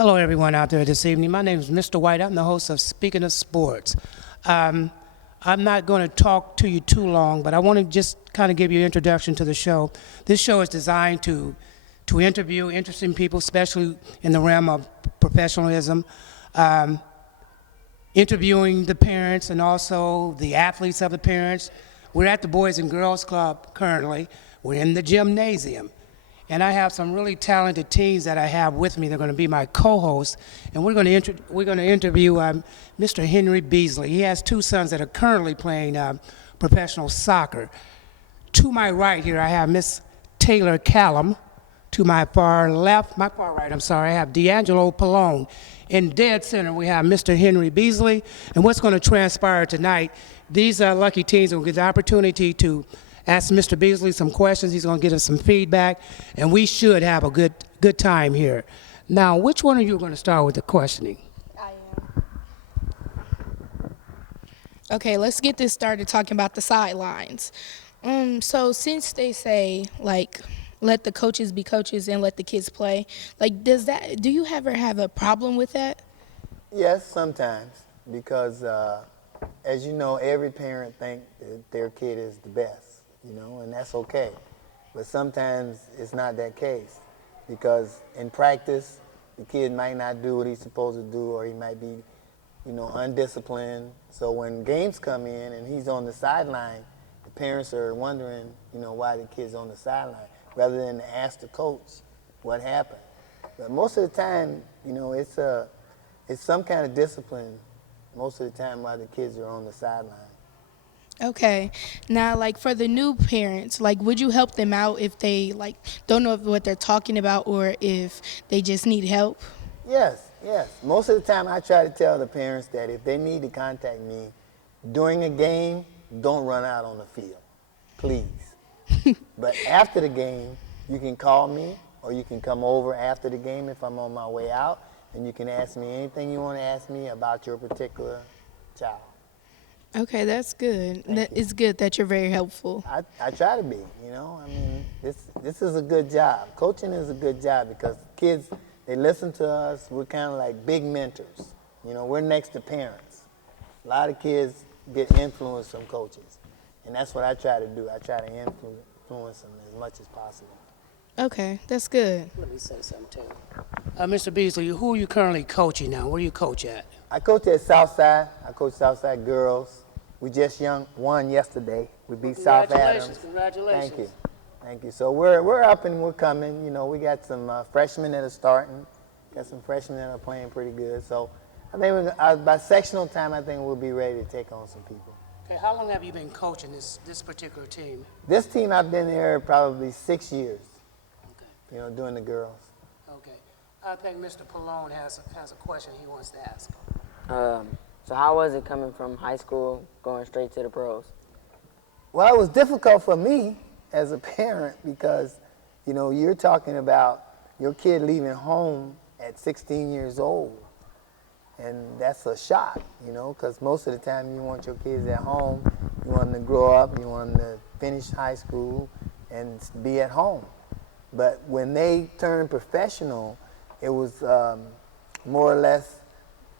Hello, everyone out there this evening. My name is Mr. White. I'm the host of Speaking of Sports. Um, I'm not going to talk to you too long, but I want to just kind of give you an introduction to the show. This show is designed to interview interesting people, especially in the realm of professionalism, um, interviewing the parents and also the athletes of the parents. We're at the Boys and Girls Club currently. We're in the gymnasium. And I have some really talented teens that I have with me. They're going to be my co-hosts, and we're going to interview Mr. Henry Beasely. He has two sons that are currently playing professional soccer. To my right here, I have Miss Taylor Callum. To my far right, I have D'Angelo Pallone. In dead center, we have Mr. Henry Beasely. And what's going to transpire tonight, these lucky teens will get the opportunity to ask Mr. Beasely some questions. He's going to get us some feedback, and we should have a good time here. Now, which one of you are going to start with the questioning? I am. Okay, let's get this started talking about the sidelines. So since they say like let the coaches be coaches and let the kids play, like do you ever have a problem with that? Yes, sometimes, because as you know, every parent thinks that their kid is the best, and that's okay. But sometimes it's not that case, because in practice, the kid might not do what he's supposed to do, or he might be, undisciplined. So when games come in and he's on the sideline, the parents are wondering, why the kid's on the sideline, rather than to ask the coach what happened. But most of the time, it's some kind of discipline most of the time while the kids are on the sideline. Okay. Now, like for the new parents, like would you help them out if they like don't know what they're talking about or if they just need help? Yes, yes. Most of the time I try to tell the parents that if they need to contact me during a game, don't run out on the field, please. But after the game, you can call me or you can come over after the game if I'm on my way out, and you can ask me anything you want to ask me about your particular child. Okay, that's good. It's good that you're very helpful. I try to be, this is a good job. Coaching is a good job because kids, they listen to us. We're kind of like big mentors. We're next to parents. A lot of kids get influence from coaches, and that's what I try to do. I try to influence them as much as possible. Okay, that's good. Let me say something too. Mr. Beasely, who are you currently coaching now? Where do you coach at? I coach at Southside. I coach Southside girls. We just won yesterday. We beat South Adams. Congratulations. Thank you. So we're up and we're coming. We got some freshmen that are starting. Got some freshmen that are playing pretty good. So I think by sectional time, I think we'll be ready to take on some people. Okay, how long have you been coaching this particular team? This team, I've been there probably 6 years. Okay. Doing the girls. Okay. I think Mr. Pallone has a question he wants to ask. So how was it coming from high school going straight to the pros? Well, it was difficult for me as a parent because, you're talking about your kid leaving home at 16 years old. And that's a shock, because most of the time you want your kids at home. You want them to grow up, you want them to finish high school and be at home. But when they turned professional, it was more or less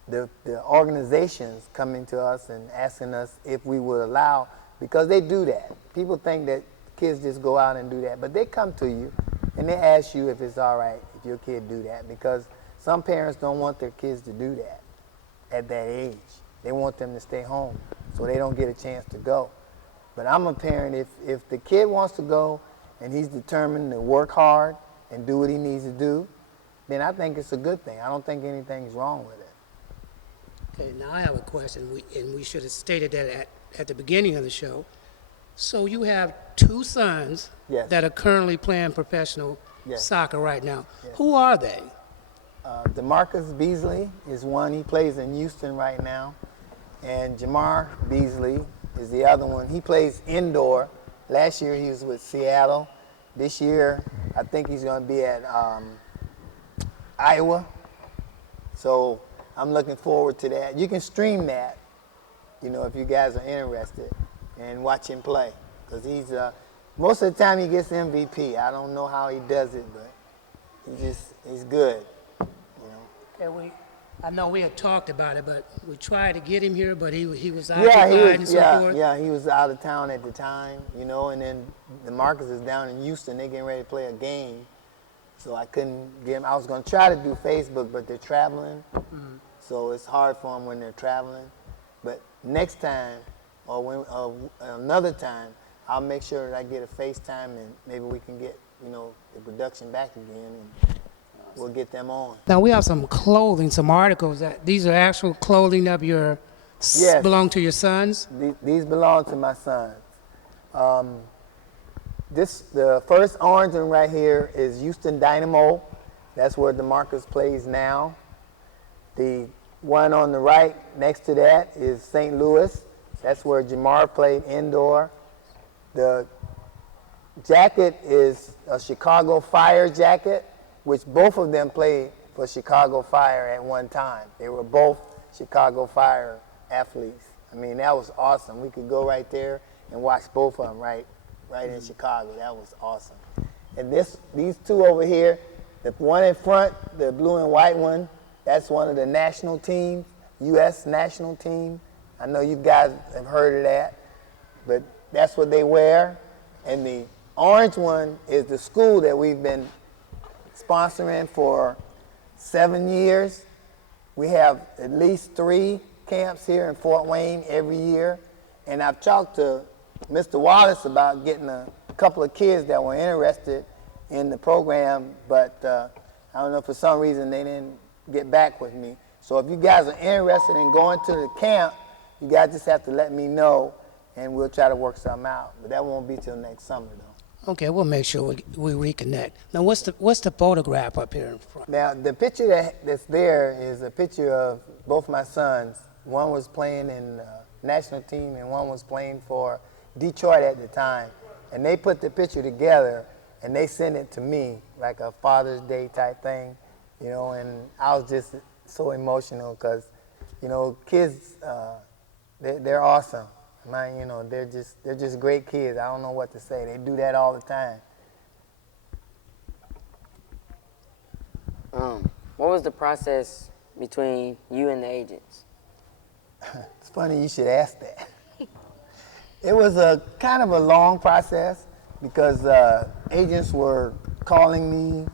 the organizations coming to us and asking us if we would allow, because they do that. People think that kids just go out and do that, but they come to you and they ask you if it's all right if your kid do that, because some parents don't want their kids to do that at that age. They want them to stay home so they don't get a chance to go. But I'm a parent, if the kid wants to go and he's determined to work hard and do what he needs to do, then I think it's a good thing. I don't think anything's wrong with it. Okay, now I have a question, we should have stated that at the beginning of the show. So you have two sons Yes. that are currently playing professional Yes. soccer right now. Yes. Who are they? DeMarcus Beasley is one. He plays in Houston right now. And Jamar Beasley is the other one. He plays indoor. Last year he was with Seattle. This year I think he's going to be at Iowa. So I'm looking forward to that. You can stream that, if you guys are interested, and watch him play. Because he's, most of the time he gets MVP. I don't know how he does it, but he's good. I know we had talked about it, but we tried to get him here, but he was Yeah, occupied and so forth. he was out of town at the time, you know, and then the Marcus is down in Houston. They getting ready to play a game, so I couldn't get him. I was gonna try to do Facebook, but they're traveling, so it's hard for them when they're traveling. But next time, or when another time, I'll make sure that I get a FaceTime and maybe we can get, you know, the production back again and we'll get them on. Now we have some clothing, some articles that these are actual clothing of your Yes. belong to your sons. These belong to my sons. The first orange one right here is Houston Dynamo. That's where DeMarcus plays now. The one on the right next to that is St. Louis. That's where Jamar played indoor. The jacket is a Chicago Fire jacket, which both of them played for Chicago Fire at one time. They were both Chicago Fire athletes. I mean, that was awesome. We could go right there and watch both of them right in Chicago. That was awesome. And these two over here, the one in front, the blue and white one, that's one of the national teams, U.S. national team. I know you guys have heard of that, but that's what they wear. And the orange one is the school that we've been sponsoring for 7 years. We have at least 3 camps here in Fort Wayne every year. And I've talked to Mr. Wallace about getting a couple of kids that were interested in the program, but I don't know, for some reason they didn't get back with me. So if you guys are interested in going to the camp, you guys just have to let me know and we'll try to work something out. But that won't be till next summer though. Okay, we'll make sure we reconnect. Now, what's the photograph up here in front? Now, the picture that's there is a picture of both my sons. One was playing in the national team and one was playing for Detroit at the time. And they put the picture together and they sent it to me, like a Father's Day type thing, you know, and I was just so emotional because, you know, kids, they're awesome. Man, you know, they're just great kids. I don't know what to say. They do that all the time. What was the process between you and the agents? It's funny you should ask that. It was a kind of a long process because agents were calling me.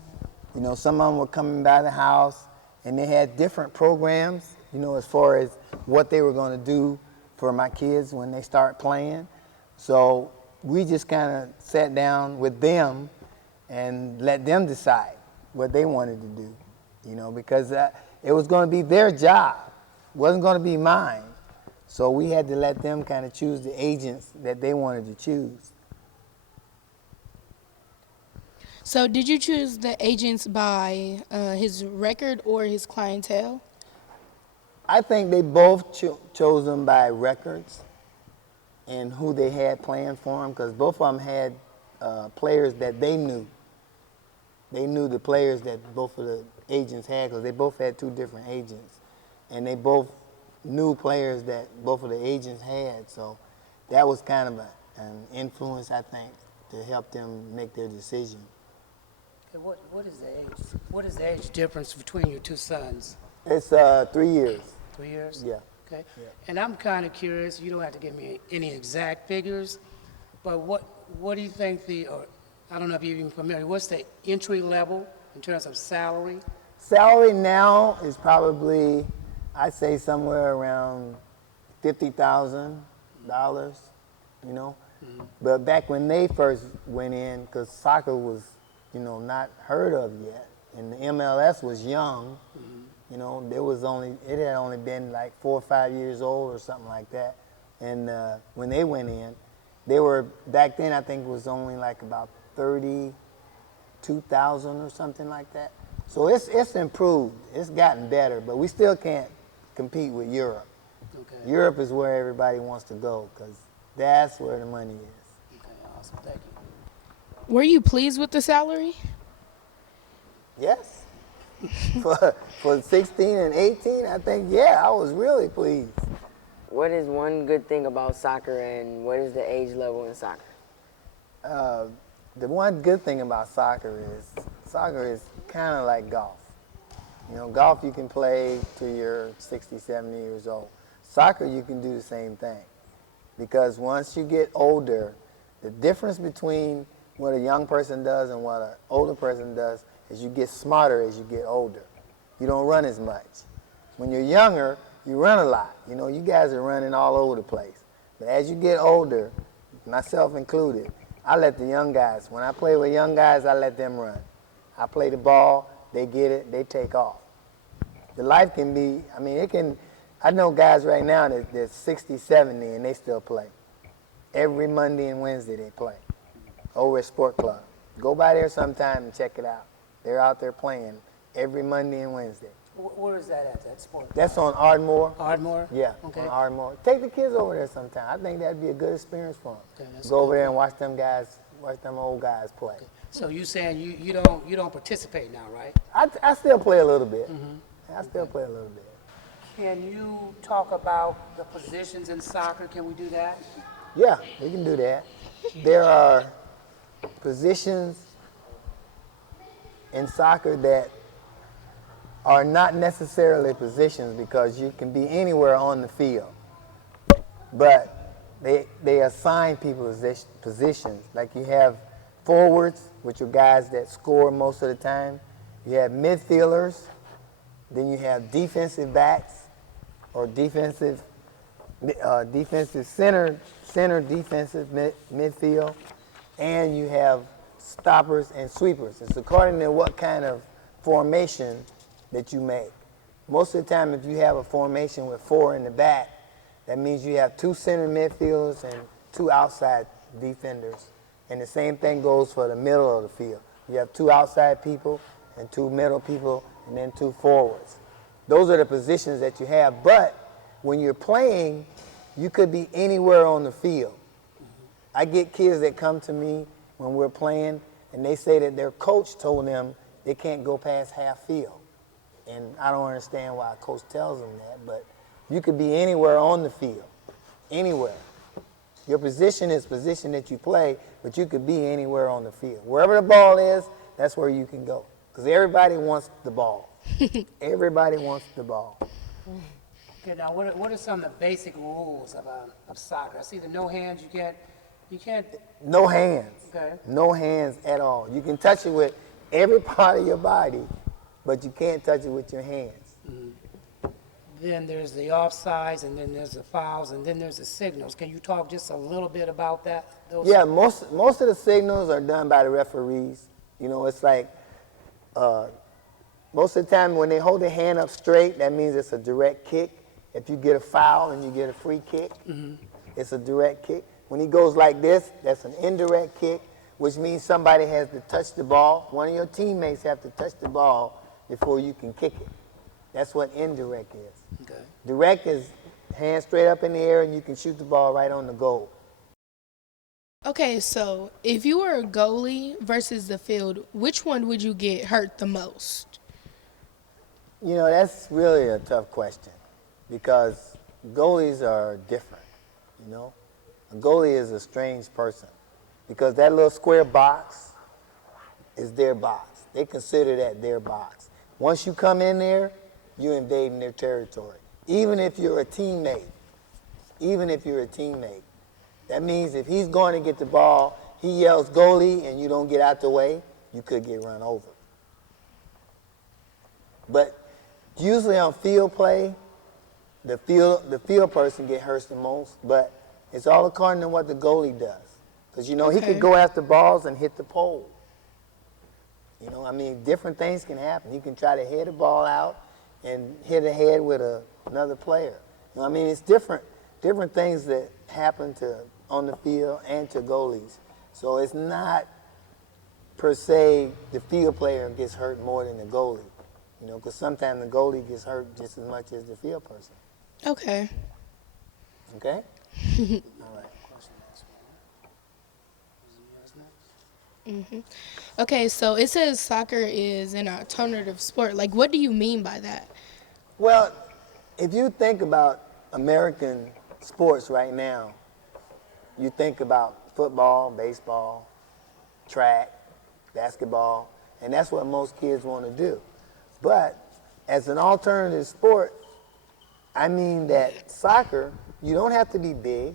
You know, some of them were coming by the house, and they had different programs, you know, as far as what they were going to do for my kids when they start playing. So we just kind of sat down with them and let them decide what they wanted to do, you know, because it was going to be their job. It wasn't going to be mine. So we had to let them kind of choose the agents that they wanted to choose. So did you choose the agents by his record or his clientele? I think they both chose them by records and who they had playing for them, because both of them had players that they knew. They knew the players that both of the agents had because they both had 2 different agents. And they both knew players that both of the agents had. So that was kind of an influence, I think, to help them make their decision. Okay, what is the age difference between your 2 sons? It's 3 years. 3 years? Yeah. Okay. Yeah. And I'm kind of curious, you don't have to give me any exact figures, but what do you think I don't know if you're even familiar, what's the entry level in terms of salary? Salary now is probably, I'd say somewhere around $50,000, you know. Mm-hmm. But back when they first went in, because soccer was, you know, not heard of yet, and the MLS was young, you know, it had only been like 4 or 5 years old or something like that. And when they went in, they were, back then I think it was only like about 32,000 or something like that. So it's improved. It's gotten better, but we still can't compete with Europe. Okay. Europe is where everybody wants to go because that's where the money is. Okay, awesome, thank you. Were you pleased with the salary? Yes. For 16 and 18, I think, yeah, I was really pleased. What is one good thing about soccer and what is the age level in soccer? The one good thing about soccer is kind of like golf. You know, golf you can play till you're 60, 70 years old. Soccer you can do the same thing. Because once you get older, the difference between what a young person does and what an older person does is you get smarter as you get older. You don't run as much. When you're younger, you run a lot. You know, you guys are running all over the place. But as you get older, myself included, I let the young guys, when I play with young guys, I let them run. I play the ball, they get it, they take off. The life can be, I mean, it can, I know guys right now that's 60, 70, and they still play. Every Monday and Wednesday they play over at Sport Club. Go by there sometime and check it out. They're out there playing every Monday and Wednesday. Where is that at, that sport? That's on Ardmore. Ardmore? Yeah, Okay. on Ardmore. Take the kids over there sometime. I think that'd be a good experience for them. Okay, that's Go over good. there and watch them guys, watch them old guys play. So you saying you don't participate now, right? I still play a little bit. I still play a little bit. Can you talk about the positions in soccer? Can we do that? Yeah, we can do that. There are positions in soccer that are not necessarily positions because you can be anywhere on the field. But they assign people positions. Like you have forwards, which are guys that score most of the time. You have midfielders. Then you have defensive backs or defensive center defensive midfield. And you have stoppers and sweepers. It's according to what kind of formation that you make. Most of the time, if you have a formation with 4 in the back, that means you have 2 center midfielders and 2 outside defenders. And the same thing goes for the middle of the field. You have 2 outside people and 2 middle people and then 2 forwards. Those are the positions that you have. But when you're playing, you could be anywhere on the field. I get kids that come to me when we're playing and they say that their coach told them they can't go past half field. And I don't understand why a coach tells them that, but you could be anywhere on the field, anywhere. Your position is position that you play, but you could be anywhere on the field. Wherever the ball is, that's where you can go. Because everybody wants the ball. Everybody wants the ball. Okay, now what are some of the basic rules of soccer? I see the no hands. You can't. No hands. Okay. No hands at all. You can touch it with every part of your body, but you can't touch it with your hands. Then there's the offsides, and then there's the fouls, and then there's the signals. Can you talk just a little bit about that? Yeah, most of the signals are done by the referees. You know, it's like most of the time when they hold their hand up straight, that means it's a direct kick. If you get a foul and you get a free kick, it's a direct kick. When he goes like this, that's an indirect kick, which means somebody has to touch the ball. One of your teammates have to touch the ball before you can kick it. That's what indirect is. Okay. Direct is hand straight up in the air and you can shoot the ball right on the goal. Okay, so if you were a goalie versus the field, which one would you get hurt the most? You know, that's really a tough question because goalies are different, you know. A goalie is a strange person because that little square box is their box. They consider that their box. Once you come in there, you're invading their territory. Even if you're a teammate, that means if he's going to get the ball, he yells goalie and you don't get out the way, you could get run over. But usually on field play, the field person get hurt the most, but it's all according to what the goalie does. Because, you know, he could go after balls and hit the pole. You know, I mean, different things can happen. He can try to hit a ball out and hit a head with another player. You know, I mean, it's different things that happen on the field and to goalies. So it's not per se the field player gets hurt more than the goalie. You know, because sometimes the goalie gets hurt just as much as the field person. Okay. Okay? All right. Okay, so it says soccer is an alternative sport. Like, what do you mean by that? Well, if you think about American sports right now, you think about football, baseball, track, basketball, and that's what most kids want to do. But as an alternative sport, I mean that soccer, you don't have to be big.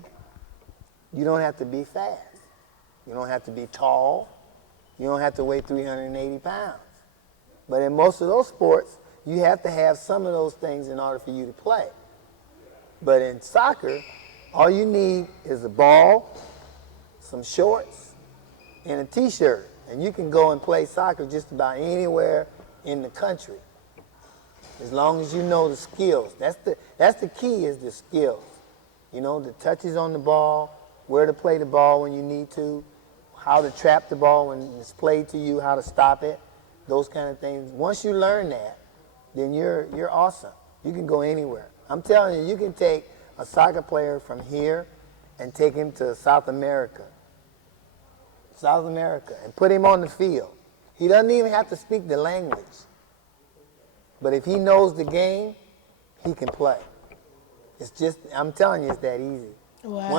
You don't have to be fast. You don't have to be tall. You don't have to weigh 380 pounds. But in most of those sports, you have to have some of those things in order for you to play. But in soccer, all you need is a ball, some shorts, and a t-shirt. And you can go and play soccer just about anywhere in the country, as long as you know the skills. That's the key, is the skills. You know, the touches on the ball, where to play the ball when you need to, how to trap the ball when it's played to you, how to stop it, those kind of things. Once you learn that, then you're awesome. You can go anywhere. I'm telling you, you can take a soccer player from here and take him to South America, and put him on the field. He doesn't even have to speak the language. But if he knows the game, he can play. It's just, I'm telling you, it's that easy. Wow.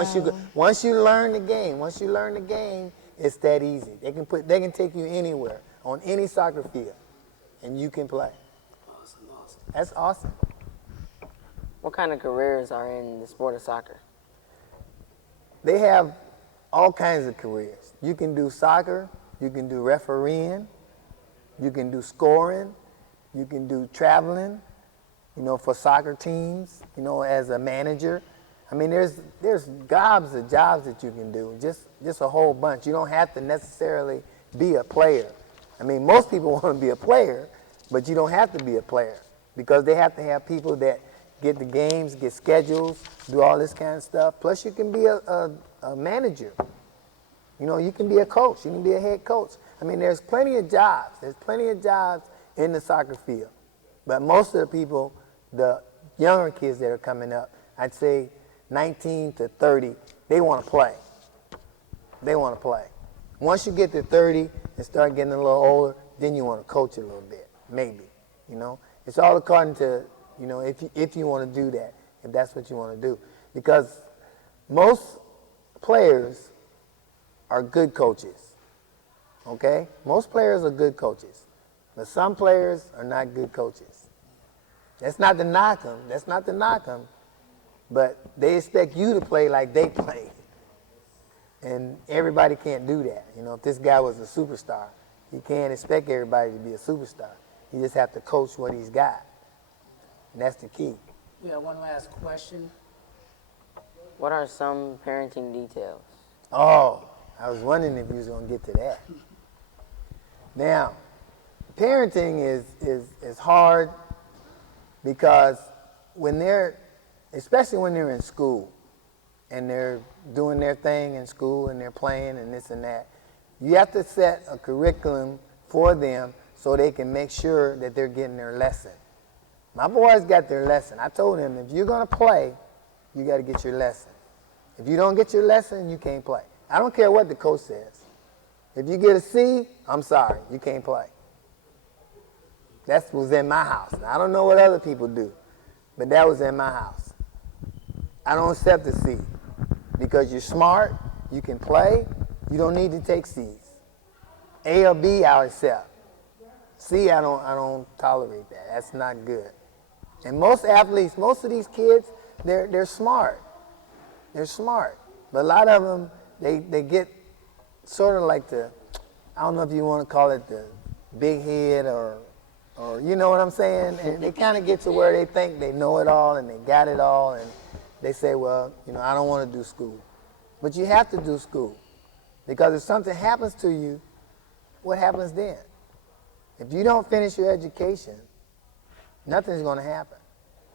Once you learn the game, it's that easy. They can take you anywhere on any soccer field, and you can play. Awesome. That's awesome. What kind of careers are in the sport of soccer? They have all kinds of careers. You can do soccer, you can do refereeing, you can do scoring, you can do traveling, you know, for soccer teams, you know, as a manager. I mean, there's gobs of jobs that you can do, just a whole bunch. You don't have to necessarily be a player. I mean, most people want to be a player, but you don't have to be a player, because they have to have people that get the games, get schedules, do all this kind of stuff. Plus, you can be a manager. You know, you can be a coach. You can be a head coach. I mean, there's plenty of jobs. There's plenty of jobs in the soccer field. But most of the people, the younger kids that are coming up, I'd say 19 to 30, they want to play. They want to play. Once you get to 30 and start getting a little older, then you want to coach a little bit, maybe. You know, it's all according to, you know, if you want to do that, if that's what you want to do. Because most players are good coaches, okay? Most players are good coaches, but some players are not good coaches. That's not to knock them, but they expect you to play like they play. And everybody can't do that. You know, if this guy was a superstar, he can't expect everybody to be a superstar. You just have to coach what he's got. And that's the key. We have one last question. What are some parenting details? Oh, I was wondering if you was going to get to that. Now, parenting is hard because especially when they're in school and they're doing their thing in school and they're playing and this and that, you have to set a curriculum for them so they can make sure that they're getting their lesson. My boys got their lesson. I told them, if you're going to play, you got to get your lesson. If you don't get your lesson, you can't play. I don't care what the coach says. If you get a C, I'm sorry, you can't play. That was in my house. I don't know what other people do, but that was in my house. I don't accept a C because you're smart, you can play, you don't need to take C's. A or B, I'll accept. C, I don't tolerate that. That's not good. And most athletes, most of these kids, they're smart. They're smart. But a lot of them, they get sort of like I don't know if you want to call it the big head or you know what I'm saying? And they kind of get to where they think they know it all and they got it all, and they say, well, you know, I don't want to do school. But you have to do school, because if something happens to you, what happens then? If you don't finish your education, nothing's going to happen.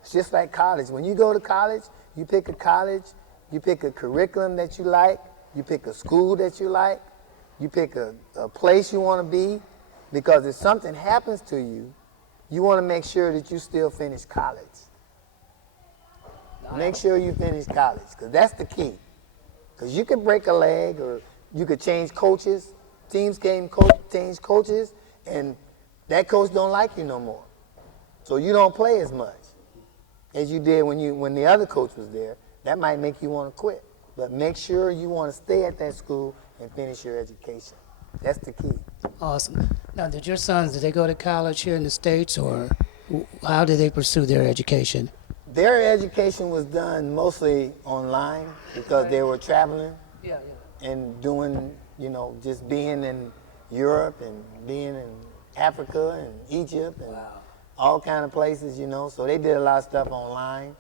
It's just like college. When you go to college, you pick a college, you pick a curriculum that you like, you pick a school that you like, you pick a place you want to be, because if something happens to you, you want to make sure that you still finish college. Make sure you finish college, because that's the key. Because you could break a leg, or you could change coaches. Teams can change coaches, and that coach don't like you no more. So you don't play as much as you did when the other coach was there. That might make you want to quit. But make sure you want to stay at that school and finish your education. That's the key. Awesome. Now, did your sons, did they go to college here in the States, or? How did they pursue their education? Their education was done mostly online because they were traveling and doing, just being in Europe and being in Africa and Egypt and all kind of places, So they did a lot of stuff online.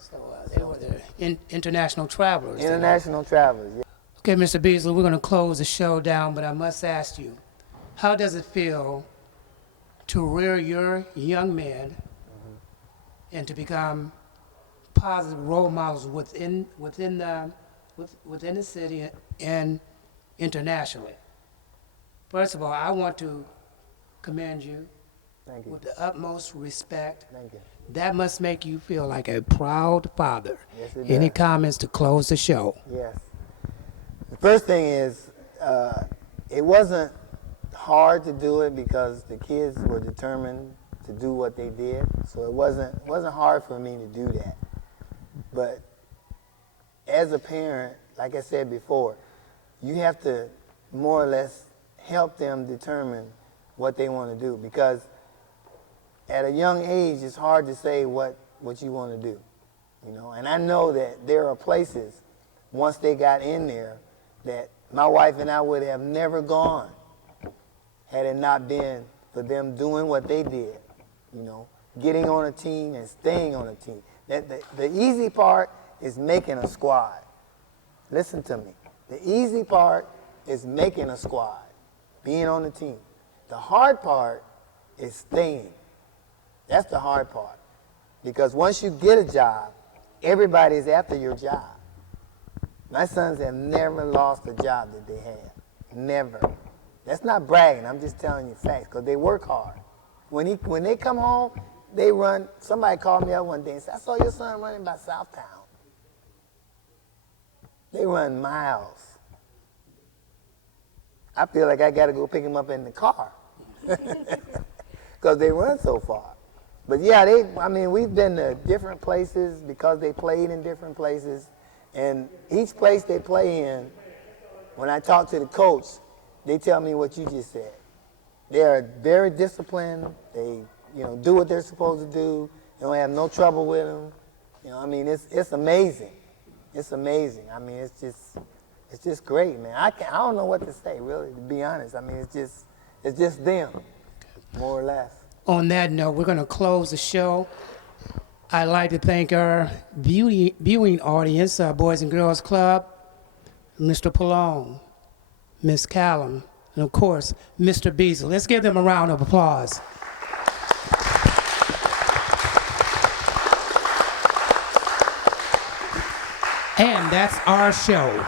So they were the international travelers. International travelers, yeah. Okay, Mr. Beasely, we're going to close the show down, but I must ask you, how does it feel to rear your young men and to become positive role models within the city and internationally? First of all, I want to commend you Thank you. with the utmost respect. Thank you. That must make you feel like a proud father. Yes, it Any does. comments to close the show? Yes. The first thing is, it wasn't hard to do it because the kids were determined to do what they did. So it wasn't hard for me to do that. But as a parent, like I said before, you have to more or less help them determine what they want to do, because at a young age it's hard to say what you want to do. And I know that there are places once they got in there that my wife and I would have never gone had it not been for them doing what they did, getting on a team and staying on a team. The easy part is making a squad. Listen to me. The easy part is making a squad, being on the team. The hard part is staying. That's the hard part. Because once you get a job, everybody's after your job. My sons have never lost a job that they had. Never. That's not bragging. I'm just telling you facts, because they work hard. When they come home, they run. Somebody called me up one day and said, I saw your son running by Southtown. They run miles. I feel like I got to go pick them up in the car because they run so far. But yeah, we've been to different places because they played in different places. And each place they play in, when I talk to the coach, they tell me what you just said. They are very disciplined. They, do what they're supposed to do. They don't have no trouble with them. It's amazing. It's amazing. It's just great, man. I don't know what to say, really, to be honest. It's just them, more or less. On that note, we're going to close the show. I'd like to thank our viewing audience, our Boys and Girls Club, Mr. Pallone, Miss Callum, and of course, Mr. Beasely. Let's give them a round of applause. And that's our show.